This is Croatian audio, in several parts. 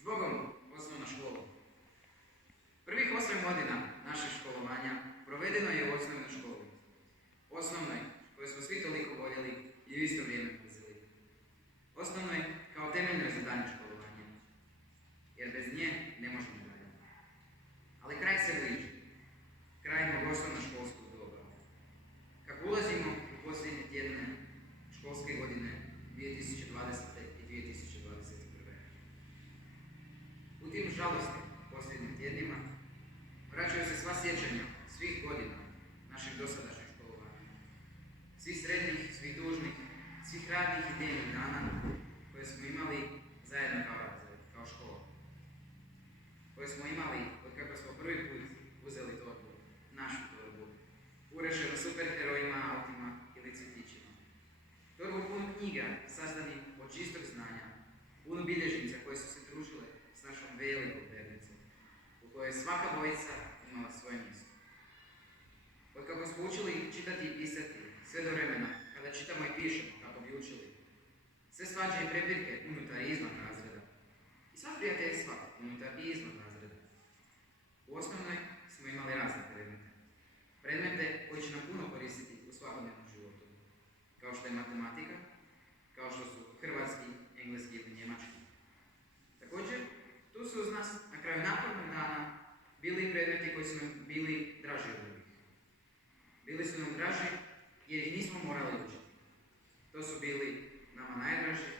Zbogom, osnovna škola. Prvih 8 godina našeg školovanja provedeno je u osnovnoj školi. Osnovnoj, koju smo svi toliko voljeli i u isto vrijeme mrzeli. Osnovnoj kao temeljnoj za daljnje školovanje, jer bez nje ne možemo dalje. Ali kraj se bliži. Kraj mog osnovnoškolskog doba. Kako ulazimo u posljednje tjedne školske godine 2020. i 2021. U tim žalostnim posljednjim tjednima vraćaju se sva sjećanja svih godina našeg dosadašnjeg školovanja. Svih sretnih, svih tužnih, svih radnih i dnevnih dana koje smo imali zajedno kao razred, kao škola. Koje smo imali od kako smo prvi put uzeli torbu, našu torbu, urešenu superherojima, autima ili cvjetićima. Torbu punu knjiga sastavljenih od čistog znanja, punu bilježnica koje su se družile s našom velikom pernicom, u kojoj je svaka bojica imala svoje mjesto. Od kako smo učili čitati i pisati, sve do vremena kada čitamo i pišemo kako bi učili, sve svađe i prepirke unutar i izvan razreda, i sva prijateljstva unutar i izvan razreda. U osnovnoj smo imali razne predmete. Predmete koji će nam puno koristiti u svakodnevnom životu, kao što je matematika, kao što su hrvatski, engleski ili njemački. Također, tu su uz nas na kraju napornog dana bili predmeti koji su nam bili draži od drugih. Bili su nam draži jer ih nismo morali učiti. To su bili nama najdraži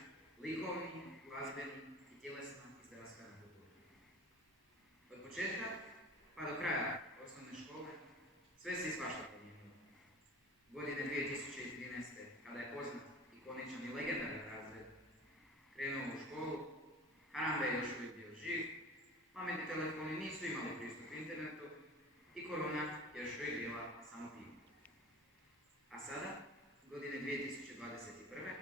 likovni, glazbeni i tjelesna i zdravstvena kultura. Od početka pa do kraja osnovne škole sve se i svašta promijenilo. Godine 2013. kada je poznat i koničan i legendarni razred krenuo u školu, Harambe je još uvijek bio živ, pametni telefoni nisu imali pristup internetu i korona je još uvijek bila samo tim. A sada, godine 2021.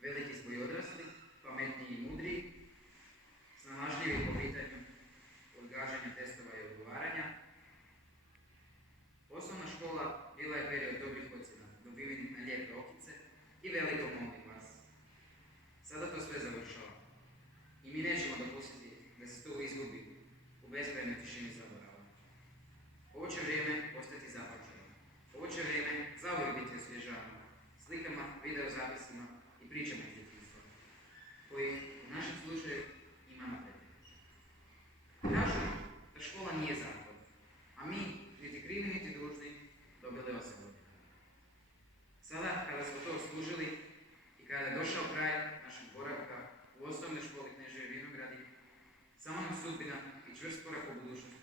veliki smo i odrasli, pametniji i mudriji, snalažljivi po pitanju odgađanja testova i odgovaranja. Osnovna škola bila je period dobrih ocjena, dobivenih na lijepe okice i velikog mobbing klasa. Sada to sve završava. I mi nećemo dopustiti da se to izgubi u beskrajnoj tišini zaborava. Ovo će vrijeme ostati započelo. Ovo će vrijeme zauvijek biti osvježavano slikama, videozapisima i pričama iz djetinjstva, koji u našem slučaju ima napredje. Kažu da škola nije zatvor, a mi, niti krivi niti dužni, dobili 8 godina. Sada, kada smo to služili i kada je došao kraj našeg boravka u osnovnoj školi Kneževi Vinogradi, samo nam sudbina i čvrst korak u budućnosti